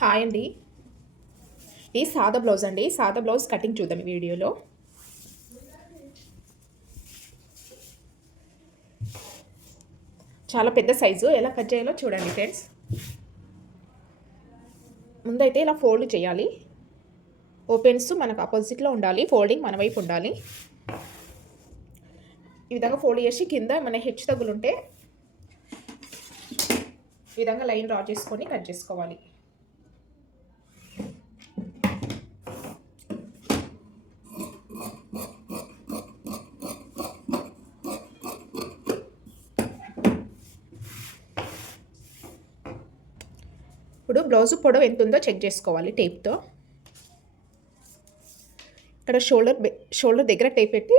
Hi అండి. ఈ సాదా బ్లౌజ్ అండి. సాదా బ్లౌజ్ కటింగ్ చూద్దాం ఈ వీడియోలో. చాలా పెద్ద సైజు. ఎలా కట్ చేయాలో చూడండి ఫ్రెండ్స్. ముందైతే ఇలా ఫోల్డ్ చేయాలి. ఓపెన్స్ మనకు ఆపోజిట్లో ఉండాలి. ఫోల్డింగ్ మన వైపు ఉండాలి. ఈ విధంగా ఫోల్డ్ చేసి కింద మన హెచ్చు తగ్గులుంటే ఈ విధంగా లైన్ డ్రా చేసుకొని కట్ చేసుకోవాలి. బ్లౌజ్ పొడవు ఎంత ఉందో చెక్ చేసుకోవాలి టేప్తో. ఇక్కడ షోల్డర్ షోల్డర్ దగ్గర టేప్ పెట్టి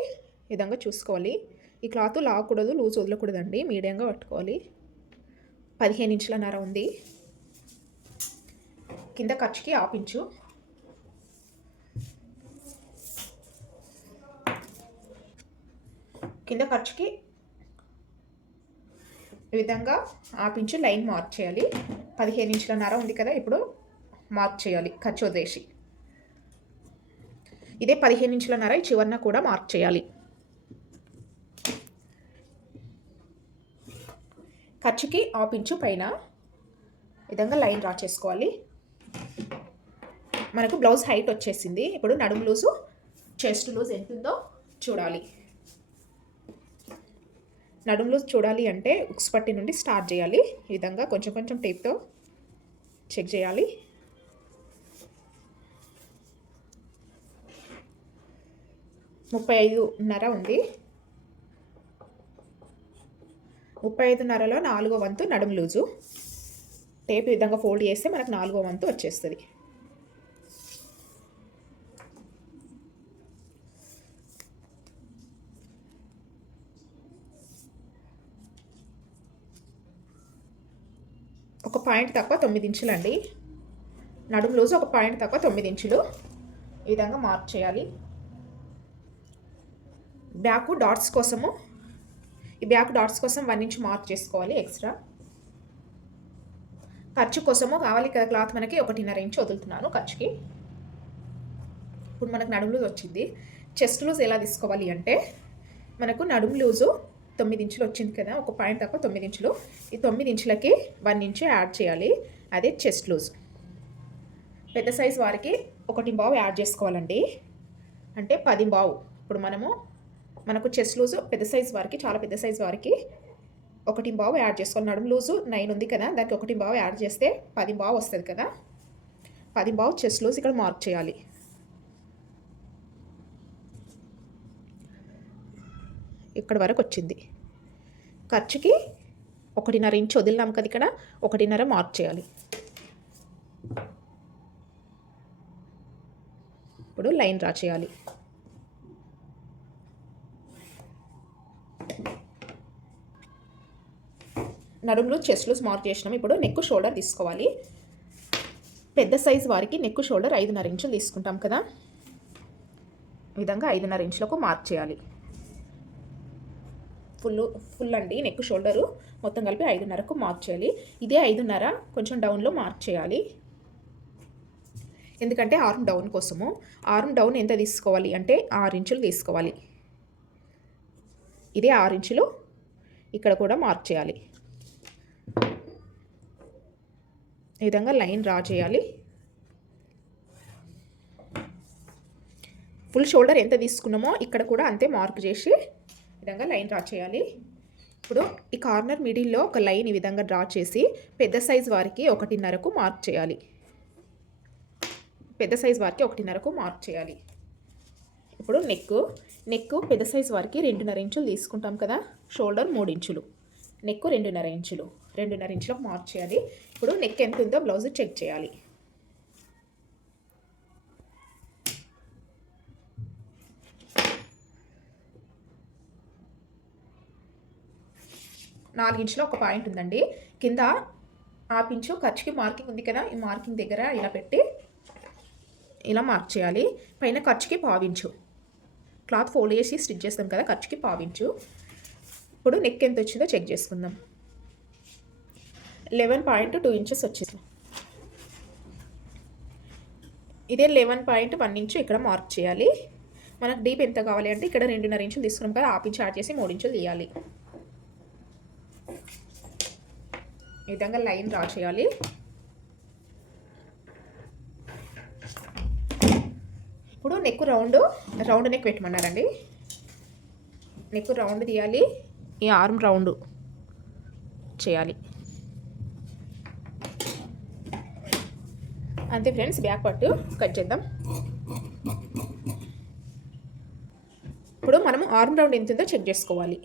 విధంగా చూసుకోవాలి. ఈ క్లాత్ లాగకూడదు లూజ్ వదలకూడదండి మీడియంగా పట్టుకోవాలి. పదిహేను ఇంచుల నర ఉంది. కింద ఖర్చుకి ఆపించు కింద ఖర్చుకి ఈ విధంగా ఆపించు లైన్ మార్క్ చేయాలి. పదిహేను ఇంచుల నర ఉంది కదా ఇప్పుడు మార్క్ చేయాలి ఖర్చు వదిలేసి. ఇదే పదిహేను ఇంచుల నర ఈ చివరన కూడా మార్క్ చేయాలి. ఖర్చుకి ఆపించు పైన విధంగా లైన్ డ్రా చేసుకోవాలి. మనకు బ్లౌజ్ హైట్ వచ్చేసింది. ఇప్పుడు నడుము లూజు చెస్ట్ లూజ్ ఎంత ఉందో చూడాలి. నడుము లూజ్ చూడాలి అంటే ఉక్స్ పట్టి నుండి స్టార్ట్ చేయాలి. ఈ విధంగా కొంచెం కొంచెం టేప్తో చెక్ చేయాలి. ముప్పై ఐదున్నర ఉంది. ముప్పై ఐదున్నరలో నాలుగో వంతు నడుము లూజు. టేప్ ఈ విధంగా ఫోల్డ్ చేస్తే మనకు నాలుగో వంతు వచ్చేస్తుంది. ఒక పాయింట్ తక్కువ తొమ్మిది ఇంచులు అండి నడుము లూజు ఒక పాయింట్ తక్కువ తొమ్మిది ఇంచులు. ఈ విధంగా మార్క్ చేయాలి. బ్యాక్ డాట్స్ కోసము ఈ బ్యాక్ డాట్స్ కోసం వన్ ఇంచ్ మార్క్ చేసుకోవాలి ఎక్స్ట్రా. ఖర్చు కోసము కావాలి కదా క్లాత్ మనకి ఒకటిన్నర ఇంచ్ వదులుతున్నాను ఖర్చుకి. ఇప్పుడు మనకు నడుము లూజ్ వచ్చింది. చెస్ట్ లూజ్ ఎలా తీసుకోవాలి అంటే మనకు నడుము లూజు తొమ్మిది ఇంచులు వచ్చింది కదా ఒక పాయింట్ తక్కువ తొమ్మిది ఇంచులు. ఈ తొమ్మిది ఇంచులకి వన్ ఇంచు యాడ్ చేయాలి. అదే చెస్ట్ లూజ్. పెద్ద సైజ్ వారికి ఒకటి బావు యాడ్ చేసుకోవాలండి. అంటే పది బావు ఇప్పుడు మనము మనకు చెస్ట్ లూజు పెద్ద సైజ్ వారికి చాలా పెద్ద సైజ్ వారికి ఒకటి బావు యాడ్ చేసుకోవాలి. నడుము లూజు నైన్ ఉంది కదా దానికి ఒకటి బావు యాడ్ చేస్తే పది బావు వస్తుంది కదా. పది బావు చెస్ట్ లూజ్ ఇక్కడ మార్క్ చేయాలి. ఇక్కడ వరకు వచ్చింది. ఖర్చుకి ఒకటిన్నర ఇంచు వదిలినాం కదా ఇక్కడ ఒకటిన్నర మార్క్ చేయాలి. ఇప్పుడు లైన్ డ్రా చేయాలి. నడుములు చెస్ట్లు మార్క్ చేసినాం. ఇప్పుడు నెక్ షోల్డర్ తీసుకోవాలి. పెద్ద సైజ్ వారికి నెక్ షోల్డర్ ఐదున్నర ఇంచులు తీసుకుంటాం కదా. ఈ విధంగా ఐదున్నర ఇంచులకు మార్క్ చేయాలి. ఫుల్ ఫుల్ అండి నెక్ షోల్డరు. మొత్తం కలిపి ఐదున్నరకు మార్క్ చేయాలి. ఇదే ఐదున్నర కొంచెం డౌన్లో మార్క్ చేయాలి. ఎందుకంటే ఆర్మ్ డౌన్ కోసము. ఆర్మ్ డౌన్ ఎంత తీసుకోవాలి అంటే ఆరు ఇంచులు తీసుకోవాలి. ఇదే ఆరు ఇంచులు ఇక్కడ కూడా మార్క్ చేయాలి. ఈ విధంగా లైన్ డ్రా చేయాలి. ఫుల్ షోల్డర్ ఎంత తీసుకున్నామో ఇక్కడ కూడా అంతే మార్క్ చేసి విధంగా లైన్ డ్రా చేయాలి. ఇప్పుడు ఈ కార్నర్ మిడిల్లో ఒక లైన్ ఈ విధంగా డ్రా చేసి పెద్ద సైజ్ వారికి ఒకటిన్నరకు మార్క్ చేయాలి. పెద్ద సైజ్ వారికి ఒకటిన్నరకు మార్క్ చేయాలి. ఇప్పుడు నెక్ నెక్ పెద్ద సైజ్ వారికి రెండున్నర ఇంచులు తీసుకుంటాం కదా షోల్డర్ మూడు ఇంచులు. నెక్ రెండున్నర ఇంచులు రెండున్నర ఇంచులకు మార్క్ చేయాలి. ఇప్పుడు నెక్ ఎంత ఉందో బ్లౌజ్ చెక్ చేయాలి. నాలుగించులో ఒక పాయింట్ ఉందండి. కింద ఆ పించు ఖర్చుకి మార్కింగ్ ఉంది కదా ఈ మార్కింగ్ దగ్గర ఇలా పెట్టి ఇలా మార్క్ చేయాలి. పైన ఖర్చుకి పావించు. క్లాత్ ఫోల్డ్ చేసి స్టిచ్ చేస్తాం కదా ఖర్చుకి పావించు. ఇప్పుడు నెక్ ఎంత వచ్చిందో చెక్ చేసుకుందాం. లెవెన్ పాయింట్ టూ ఇంచెస్ వచ్చింది ఇదే లెవెన్ పాయింట్ వన్ ఇంచు ఇక్కడ మార్క్ చేయాలి. మనకు డీప్ ఎంత కావాలి అంటే ఇక్కడ రెండున్నర ఇంచులు తీసుకున్నాం కదా ఆపించి యాడ్ చేసి మూడు ఇంచులు తీయాలి. ఈ విధంగా లైన్ డ్రా చేయాలి. ఇప్పుడు నెక్ రౌండ్ రౌండ్ నెక్ పెట్టమన్నారండి. నెక్ రౌండ్ తీయాలి. ఈ ఆర్మ్ రౌండ్ చేయాలి. అంతే ఫ్రెండ్స్ బ్యాక్ పట్టు కట్ చేద్దాం. ఇప్పుడు మనము ఆర్మ్ రౌండ్ ఎంత ఉందో చెక్ చేసుకోవాలి.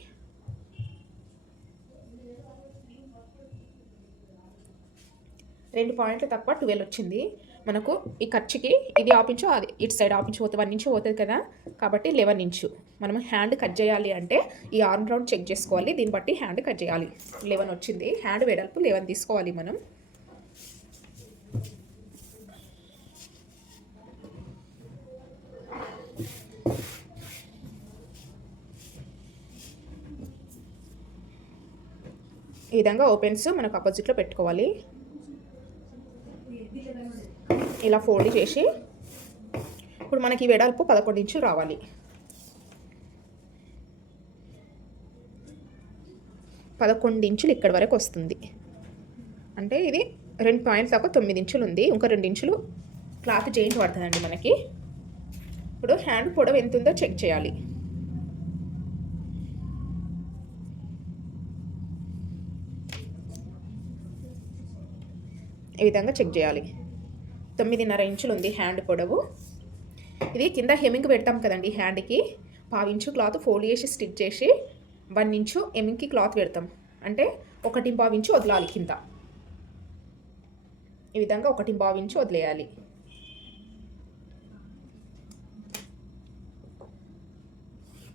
రెండు పాయింట్లు తక్కువ ట్వెల్వ్ వచ్చింది. మనకు ఈ ఖర్చుకి ఇది ఆపించు అది ఇటు సైడ్ ఆపించు పోతుంది వన్ ఇంచు పోతుంది కదా. కాబట్టి లెవెన్ ఇంచు. మనం హ్యాండ్ కట్ చేయాలి అంటే ఈ ఆర్మ్ రౌండ్ చెక్ చేసుకోవాలి. దీన్ని బట్టి హ్యాండ్ కట్ చేయాలి. లెవెన్ వచ్చింది. హ్యాండ్ వెడల్పు లెవెన్ తీసుకోవాలి మనం. ఈ విధంగా ఓపెన్స్ మనకు అపోజిట్లో పెట్టుకోవాలి. ఇలా ఫోల్డ్ చేసి ఇప్పుడు మనకి వెడల్పు పదకొండు ఇంచులు రావాలి. పదకొండు ఇంచులు ఇక్కడి వరకు వస్తుంది. అంటే ఇది రెండు పాయింట్స్ దాకా తొమ్మిది ఇంచులు ఉంది. ఇంకా రెండు ఇంచులు క్లాత్ జాయింట్ పడుతుందండి మనకి. ఇప్పుడు హ్యాండ్ పొడవు ఎంత ఉందో చెక్ చేయాలి. ఈ విధంగా చెక్ చేయాలి. తొమ్మిదిన్నర ఇంచులు ఉంది హ్యాండ్ పొడవు. ఇది కింద హెమింగ్ పెడతాం కదండి హ్యాండ్కి. పావించు క్లాత్ ఫోల్డ్ చేసి స్టిచ్ చేసి వన్ ఇంచు హెమింగ్కి క్లాత్ పెడతాం. అంటే ఒకటి పావించు వదలాలి కింద. ఈ విధంగా ఒకటి పావించు వదిలేయాలి.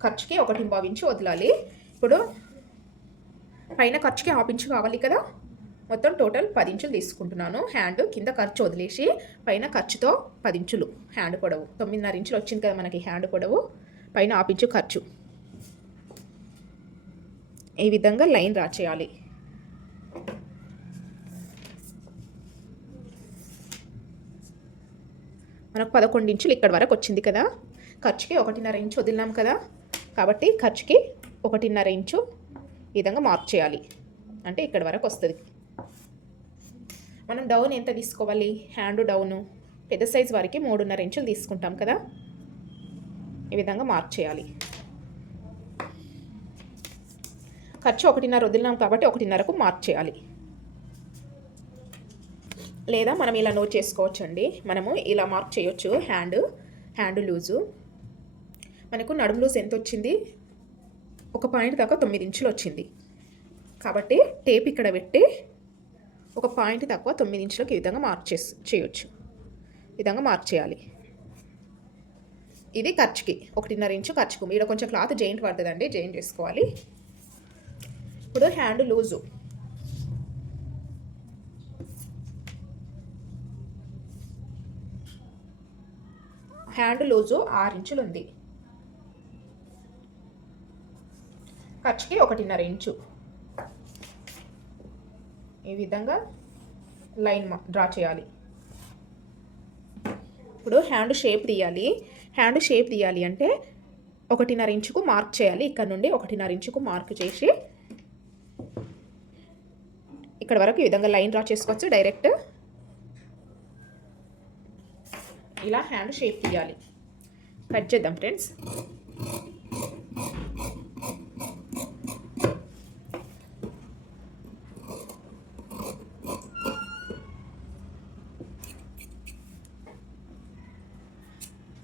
ఖర్చుకి ఒకటి పావించు వదలాలి. ఇప్పుడు పైన ఖర్చుకి హాఫ్ ఇంచు కావాలి కదా. మొత్తం టోటల్ పది ఇంచులు తీసుకుంటున్నాను. హ్యాండ్ కింద ఖర్చు వదిలేసి పైన ఖర్చుతో పది ఇంచులు హ్యాండ్ పొడవు. తొమ్మిదిన్నర ఇంచులు వచ్చింది కదా మనకి హ్యాండ్ పొడవు. పైన హాఫ్ ఇంచు ఖర్చు. ఈ విధంగా లైన్ రాచేయాలి చేయాలి. మనకు పదకొండు ఇంచులు ఇక్కడ వరకు వచ్చింది కదా. ఖర్చుకి ఒకటిన్నర ఇంచు వదిలినాం కదా. కాబట్టి ఖర్చుకి ఒకటిన్నర ఇంచు ఈ విధంగా మార్క్ చేయాలి. అంటే ఇక్కడ వరకు వస్తుంది. మనం డౌన్ ఎంత తీసుకోవాలి? హ్యాండ్ డౌను పెద్ద సైజ్ వారికి మూడున్నర ఇంచులు తీసుకుంటాం కదా? ఈ విధంగా మార్క్ చేయాలి. ఖర్చు ఒకటిన్నర వదిలినాం కాబట్టి ఒకటిన్నరకు మార్క్ చేయాలి. లేదా మనం ఇలా నోట్ చేసుకోవచ్చు అండి మనము ఇలా మార్క్ చేయొచ్చు. హ్యాండ్ హ్యాండ్ లూజు మనకు నడుము లూజ్ ఎంత వచ్చింది? ఒక పాయింట్ దాకా తొమ్మిది ఇంచులు వచ్చింది. కాబట్టి టేప్ ఇక్కడ పెట్టి ఒక పాయింట్ తక్కువ తొమ్మిది ఇంచులకు ఈ విధంగా మార్క్ చేసి చేయొచ్చు. ఈ విధంగా మార్క్ చేయాలి. ఇది ఖర్చుకి ఒకటిన్నర ఇంచు ఖర్చుకు. ఇక్కడ కొంచెం క్లాత్ జాయింట్ పడుతుందండి జాయింట్ చేసుకోవాలి. ఇప్పుడు హ్యాండ్ లూజు. హ్యాండ్ లూజు ఆరు ఇంచులు ఉంది ఖర్చుకి ఒకటిన్నర ఇంచు. ఈ విధంగా లైన్ డ్రా చేయాలి. ఇప్పుడు హ్యాండ్ షేప్ తీయాలి. హ్యాండ్ షేప్ తీయాలి అంటే ఒకటిన్నర ఇంచుకు మార్క్ చేయాలి. ఇక్కడ నుండి ఒకటిన్నర ఇంచుకు మార్క్ చేసి ఇక్కడ వరకు ఈ విధంగా లైన్ డ్రా చేసుకోవచ్చు డైరెక్ట్. ఇలా హ్యాండ్ షేప్ తీయాలి. కట్ చేద్దాం ఫ్రెండ్స్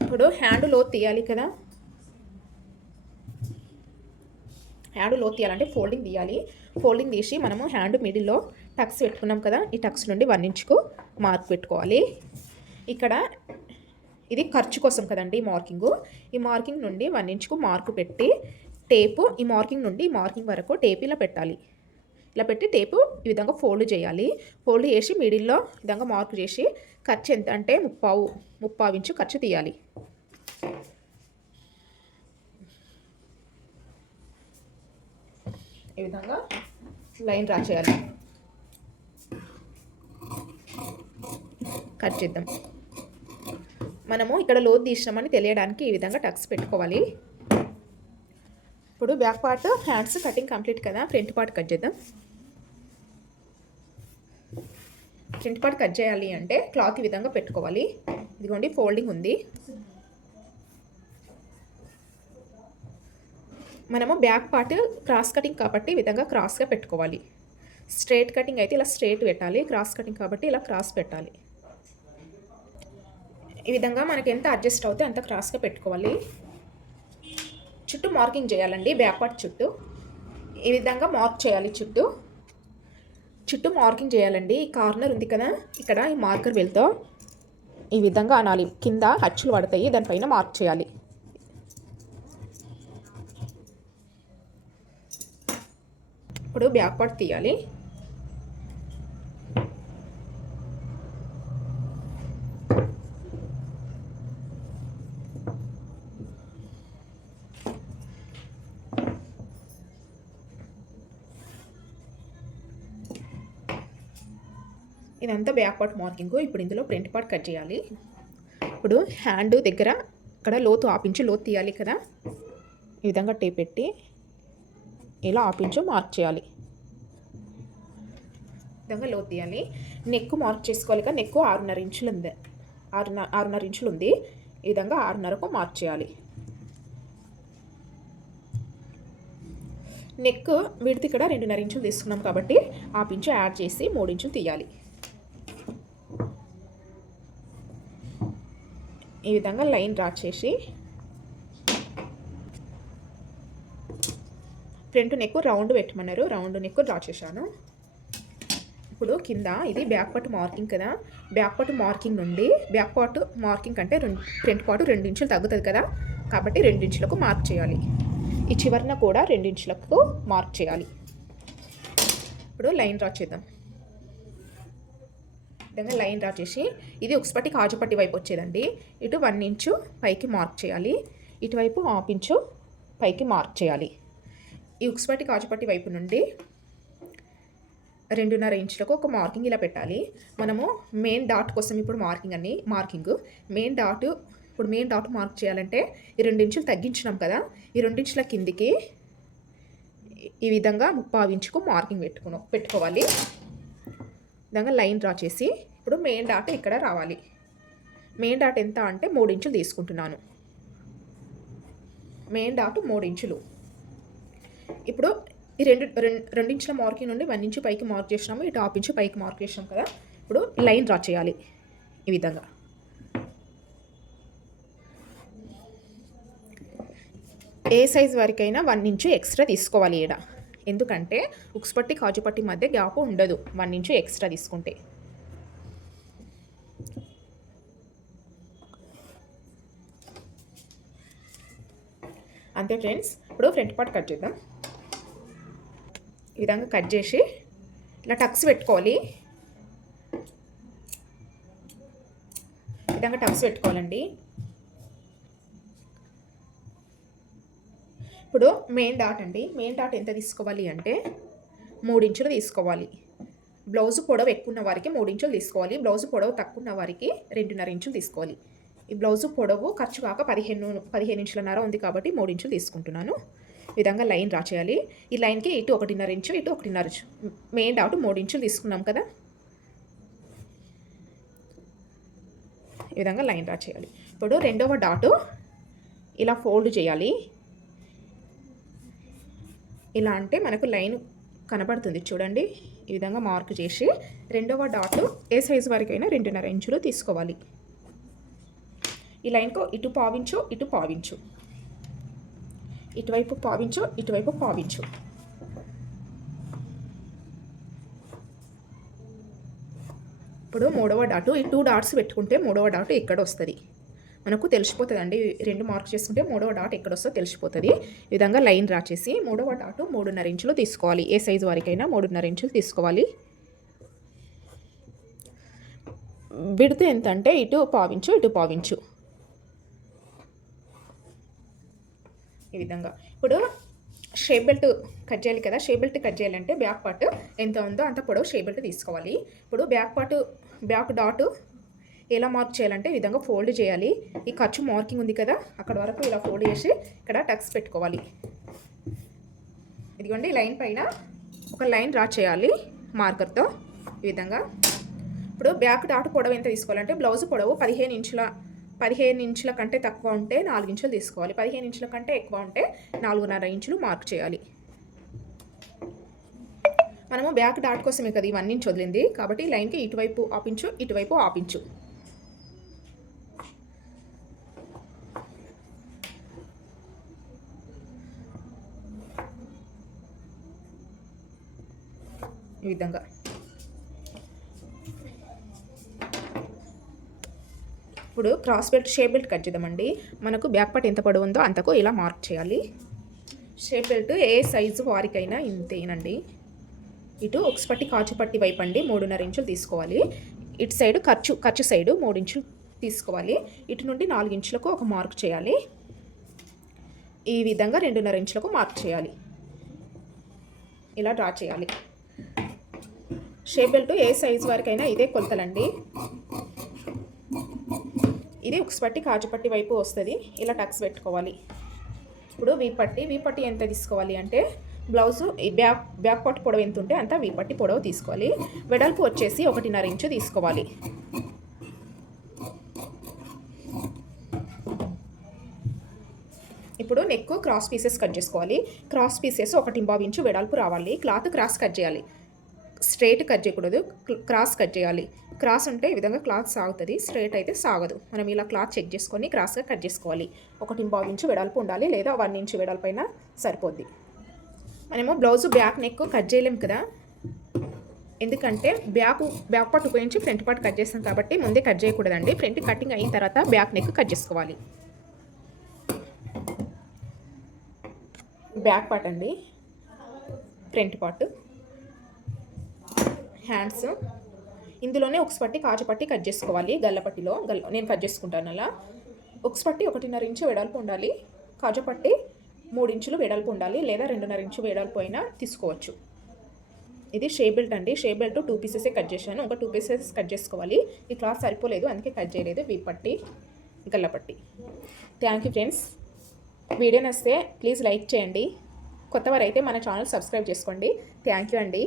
ఇప్పుడు హ్యాండ్ లోతు తీయాలి కదా. హ్యాండ్ లోతు తీయాలంటే ఫోల్డింగ్ తీయాలి. ఫోల్డింగ్ తీసి మనము హ్యాండ్ మిడిల్లో టక్స్ పెట్టుకున్నాం కదా ఈ టక్స్ నుండి వన్ ఇంచుకు మార్క్ పెట్టుకోవాలి. ఇక్కడ ఇది ఖర్చు కోసం కదండి ఈ మార్కింగ్. ఈ మార్కింగ్ నుండి వన్ ఇంచుకు మార్కు పెట్టి టేపు ఈ మార్కింగ్ నుండి ఈ మార్కింగ్ వరకు టేప్ ఇలా పెట్టాలి. ఇలా పెట్టి టేపు ఈ విధంగా ఫోల్డ్ చేయాలి. ఫోల్డ్ చేసి మిడిల్లో విధంగా మార్క్ చేసి ఖర్చు ఎంత అంటే ముప్పావు ముప్పావు ఇంచు ఖర్చు తీయాలి. ఈ విధంగా లైన్ డ్రా చేయాలి? కట్ చేద్దాం. మనము ఇక్కడ లోతు తీసినామని తెలియడానికి ఈ విధంగా టక్స్ పెట్టుకోవాలి. ఇప్పుడు back part hands cutting complete కదా ఫ్రంట్ పార్ట్ కట్ చేద్దాం. ఫ్రంట్ పార్ట్ కట్ చేయాలి అంటే క్లాత్ ఈ విధంగా పెట్టుకోవాలి. ఇదిగోండి ఫోల్డింగ్ ఉంది. మనము బ్యాక్ పార్ట్ క్రాస్ కటింగ్ కాబట్టి ఈ విధంగా క్రాస్గా పెట్టుకోవాలి. స్ట్రేట్ కటింగ్ అయితే ఇలా స్ట్రేట్ పెట్టాలి. క్రాస్ కటింగ్ కాబట్టి ఇలా క్రాస్ పెట్టాలి. ఈ విధంగా మనకి ఎంత అడ్జస్ట్ అవుతే అంత క్రాస్గా పెట్టుకోవాలి. చుట్టూ మార్కింగ్ చేయాలండి. బ్యాక్ పార్ట్ చుట్టూ. ఈ విధంగా మార్క్ చేయాలి చుట్టూ. చుట్టూ మార్కింగ్ చేయాలండి. ఈ కార్నర్ ఉంది కదా. ఇక్కడ ఈ మార్కర్ వెళ్తో ఈ విధంగా అనాలి. కింద హచ్చులు పడతాయి. దానిపైన మార్క్ చేయాలి. ఇప్పుడు బ్యాక్ పార్ట్ తీయాలి. ఇదంతా బ్యాక్ పార్ట్ మార్కింగ్ ఇప్పుడు ఇందులో ప్రింట్ పార్ట్ కట్ చేయాలి. ఇప్పుడు హ్యాండ్ దగ్గర ఇక్కడ లోతు ఆపించి లోతు తీయాలి కదా. ఈ విధంగా టేప్ పెట్టి. ఇలా ఆపించు మార్క్ చేయాలి. విధంగా లో తీయాలి. నెక్ మార్క్ చేసుకోవాలి కదా నెక్ ఆరున్నర ఇంచులు ఉంది. ఆరున్నర ఆరున్నర ఇంచులు ఉంది. ఈ విధంగా ఆరున్నరకు మార్క్ చేయాలి. నెక్ విడితే ఇక్కడ రెండున్నర ఇంచులు తీసుకున్నాం కాబట్టి ఆ పించు యాడ్ చేసి మూడు ఇంచులు తీయాలి. ఈ విధంగా లైన్ డ్రా చేసి ఫ్రంట్ నెక్ రౌండ్ పెట్టమన్నారు. రౌండ్ నెక్ డ్రా చేశాను. ఇప్పుడు కింద ఇది బ్యాక్ పార్ట్ మార్కింగ్ కదా. బ్యాక్ పార్ట్ మార్కింగ్ నుండి బ్యాక్ పార్ట్ మార్కింగ్ అంటే రెండు ఫ్రంట్ పార్ట్ రెండు ఇంచులు తగ్గుతుంది కదా. కాబట్టి రెండు ఇంచులకు మార్క్ చేయాలి. ఈ చివరన కూడా రెండు ఇంచులకు మార్క్ చేయాలి. ఇప్పుడు లైన్ డ్రా చేద్దాం. విధంగా లైన్ డ్రా చేసి ఇది ఉక్స్పట్టి కాజుపట్టి వైపు వచ్చేదండి. ఇటు వన్ ఇంచు పైకి మార్క్ చేయాలి. ఇటువైపు హాఫ్ ఇంచు పైకి మార్క్ చేయాలి. ఈ ఉక్స్పట్టి కాజుపట్టి వైపు నుండి రెండున్నర ఇంచులకు ఒక మార్కింగ్ ఇలా పెట్టాలి. మనము మెయిన్ డాట్ కోసం ఇప్పుడు మార్కింగ్ అని మార్కింగ్. మెయిన్ డాట్ ఇప్పుడు మెయిన్ డాట్ మార్క్ చేయాలంటే ఈ రెండించులు తగ్గించినాం కదా ఈ రెండు ఇంచుల కిందికి ఈ విధంగా ముప్పావు ఇంచుకు మార్కింగ్ పెట్టుకుని పెట్టుకోవాలి. విధంగా లైన్ డ్రా చేసి ఇప్పుడు మెయిన్ డాట్ ఇక్కడ రావాలి. మెయిన్ డాట్ ఎంత అంటే మూడు ఇంచులు తీసుకుంటున్నాను. మెయిన్ డాట్ మూడు ఇంచులు. ఇప్పుడు ఈ రెండు రెండు రెండించిన మార్కింగ్ నుండి వన్ ఇంచు పైకి మార్క్ చేసినాము ఇటు హాఫ్ ఇంచు పైకి మార్క్ చేసినాం కదా. ఇప్పుడు లైన్ డ్రా చేయాలి ఈ విధంగా. ఏ సైజ్ వరకైనా వన్ ఇంచు ఎక్స్ట్రా తీసుకోవాలి ఈడ. ఎందుకంటే ఉక్స్ పట్టి కాజు పట్టి మధ్య గ్యాప్ ఉండదు వన్ ఇంచు ఎక్స్ట్రా తీసుకుంటే. అంతే ఫ్రెండ్స్ ఇప్పుడు ఫ్రంట్ పార్ట్ కట్ చేద్దాం. ఈ విధంగా కట్ చేసి ఇలా టక్స్ పెట్టుకోవాలి. ఈ విధంగా టక్స్ పెట్టుకోవాలండి. ఇప్పుడు మెయిన్ డాట్ అండి మెయిన్ డాట్ ఎంత తీసుకోవాలి అంటే మూడించులు తీసుకోవాలి. బ్లౌజ్ పొడవు ఎక్కువ ఉన్న వారికి మూడించులు తీసుకోవాలి. బ్లౌజ్ పొడవు తక్కువ ఉన్న వారికి రెండున్నర ఇంచులు తీసుకోవాలి. ఈ బ్లౌజ్ పొడవు ఖర్చు కాక పదిహేను పదిహేను ఇంచులన్నర ఉంది కాబట్టి మూడించులు తీసుకుంటున్నాను. విధంగా లైన్ డ్రా చేయాలి ఈ లైన్కి ఇటు ఒకటిన్నర ఇంచు ఇటు ఒకటిన్నర ఇంచు. మెయిన్ డాట్ మూడు ఇంచులు తీసుకున్నాం కదా. ఈ విధంగా లైన్ డ్రా చేయాలి ఇప్పుడు రెండవ డాటు ఇలా ఫోల్డ్ చేయాలి. ఇలా అంటే మనకు లైన్ కనబడుతుంది చూడండి. ఈ విధంగా మార్క్ చేసి రెండవ డాట్ ఏ సైజు వరకైనా రెండున్నర ఇంచులు తీసుకోవాలి. ఈ లైన్కు ఇటు పావించు ఇటు పావించు ఇటువైపు పావించు ఇటువైపు పావించు. ఇప్పుడు మూడవ డాటు ఈ టూ డాట్స్ పెట్టుకుంటే మూడవ డాట్ ఇక్కడ వస్తుంది మనకు తెలిసిపోతుంది అండి రెండు మార్క్ చేసుకుంటే మూడవ డాట్ ఎక్కడ వస్తుందో తెలిసిపోతుంది. ఈ విధంగా లైన్ డ్రా చేసి మూడవ డాటు మూడున్నర ఇంచులు తీసుకోవాలి. ఏ సైజు వరకైనా మూడున్నర ఇంచులు తీసుకోవాలి. విడితే ఎంత అంటే ఇటు పావించు ఇటు పావించు. ఈ విధంగా. ఇప్పుడు షేప్ బెల్ట్ కట్ చేయాలి కదా. షేప్ బెల్ట్ కట్ చేయాలంటే బ్యాక్ పార్ట్ ఎంత ఉందో అంత పొడవు షేప్ బెల్ట్ తీసుకోవాలి. ఇప్పుడు బ్యాక్ పార్ట్ బ్యాక్ డాట్ ఎలా మార్క్ చేయాలంటే ఈ విధంగా ఫోల్డ్ చేయాలి. ఈ ఖర్చు మార్కింగ్ ఉంది కదా అక్కడ వరకు ఇలా ఫోల్డ్ చేసి ఇక్కడ టక్స్ పెట్టుకోవాలి. ఇదిగోండి లైన్ పైన ఒక లైన్ డ్రా చేయాలి మార్కర్తో ఈ విధంగా. ఇప్పుడు బ్యాక్ డాట్ పొడవు ఎంత తీసుకోవాలంటే బ్లౌజ్ పొడవు పదిహేను ఇంచుల పదిహేను ఇంచుల కంటే తక్కువ ఉంటే నాలుగు ఇంచులు తీసుకోవాలి. పదిహేను ఇంచుల కంటే ఎక్కువ ఉంటే నాలుగున్నర ఇంచులు మార్క్ చేయాలి. మనము బ్యాక్ డాట్ కోసమే కదా ఇవన్నీ ఇంచు వదిలింది. కాబట్టి లైన్కి ఇటువైపు ఆపించు ఇటువైపు ఆపించు ఈ విధంగా. ఇప్పుడు cross belt shape belt cut చేద్దామండి. మనకు బ్యాక్ పార్ట్ ఎంత పొడవు ఉందో అంతకు ఇలా మార్క్ చేయాలి. షేప్ బెల్ట్ ఏ సైజు వారికైనా ఇంతేనండి. ఇటు పట్టి కాచుపట్టి వైపు అండి మూడున్నర ఇంచులు తీసుకోవాలి. ఇటు సైడ్ ఖర్చు ఖర్చు సైడు మూడు ఇంచులు తీసుకోవాలి. ఇటు నుండి నాలుగు ఇంచులకు ఒక మార్క్ చేయాలి. ఈ విధంగా రెండున్నర ఇంచులకు మార్క్ చేయాలి. ఇలా డ్రా చేయాలి. షేప్ బెల్ట్ ఏ సైజు వరకైనా ఇదే కొలతలండి. ఇది ఉక్స్పట్టి కాజుపట్టి వైపు వస్తుంది. ఇలా టక్స్ పెట్టుకోవాలి. ఇప్పుడు వీపట్టి వీపట్టి ఎంత తీసుకోవాలి అంటే బ్లౌజు ఈ బ్యాక్ బ్యాక్ పట్టు పొడవు ఎంత ఉంటే అంత వీపట్టి పొడవు తీసుకోవాలి. వెడల్పు వచ్చేసి ఒకటిన్నర ఇంచు తీసుకోవాలి. ఇప్పుడు నెక్ క్రాస్ పీసెస్ కట్ చేసుకోవాలి. క్రాస్ పీసెస్ ఒకటి ఇంచు వెడల్పు రావాలి. క్లాత్ క్రాస్ కట్ చేయాలి. స్ట్రైట్ కట్ చేయకూడదు క్రాస్ కట్ చేయాలి. క్రాస్ ఉంటే ఈ విధంగా క్లాత్ సాగుతుంది స్ట్రైట్ అయితే సాగదు. మనం ఇలా క్లాత్ చెక్ చేసుకొని క్రాస్గా కట్ చేసుకోవాలి. ఒకటి ఇంపావు ఇంచు వెడల్పు ఉండాలి లేదా వన్ ఇంచు వెడల్పైన సరిపోద్ది. మనము బ్లౌజ్ బ్యాక్ నెక్ కట్ చేయలేం కదా? ఎందుకంటే బ్యాక్ బ్యాక్ పార్ట్ ఉపయోగించి ఫ్రంట్ పార్ట్ కట్ చేస్తాం కాబట్టి ముందే కట్ చేయకూడదండి. ఫ్రంట్ కటింగ్ అయిన తర్వాత బ్యాక్ నెక్ కట్ చేసుకోవాలి. బ్యాక్ పార్ట్ అండి. Front part. హ్యాండ్స్ ఇందులోనే ఉక్స్ పట్టి కాచపట్టి కట్ చేసుకోవాలి. గల్లపట్టిలో గల్ల నేను కట్ చేసుకుంటాను అలా. ఉక్స్ పట్టి ఒకటిన్నర ఇంచు వెడల్పు ఉండాలి. కాజపట్టి మూడు ఇంచులు వెడల్పు ఉండాలి లేదా రెండున్నర ఇంచు వెడల్పు అయినా తీసుకోవచ్చు. ఇది షే బెల్ట్ అండి. షే బెల్ట్ టూ పీసెసే కట్ చేశాను. ఒక టూ పీసెస్ కట్ చేసుకోవాలి. ఈ క్లాత్ సరిపోలేదు. అందుకే కట్ చేయలేదు. వీపట్టి గల్లపట్టి థ్యాంక్ యూ ఫ్రెండ్స్ వీడియో నస్తే ప్లీజ్ లైక్ చేయండి. కొత్తవారైతే మన ఛానల్ సబ్స్క్రైబ్ చేసుకోండి. థ్యాంక్ యూ అండి.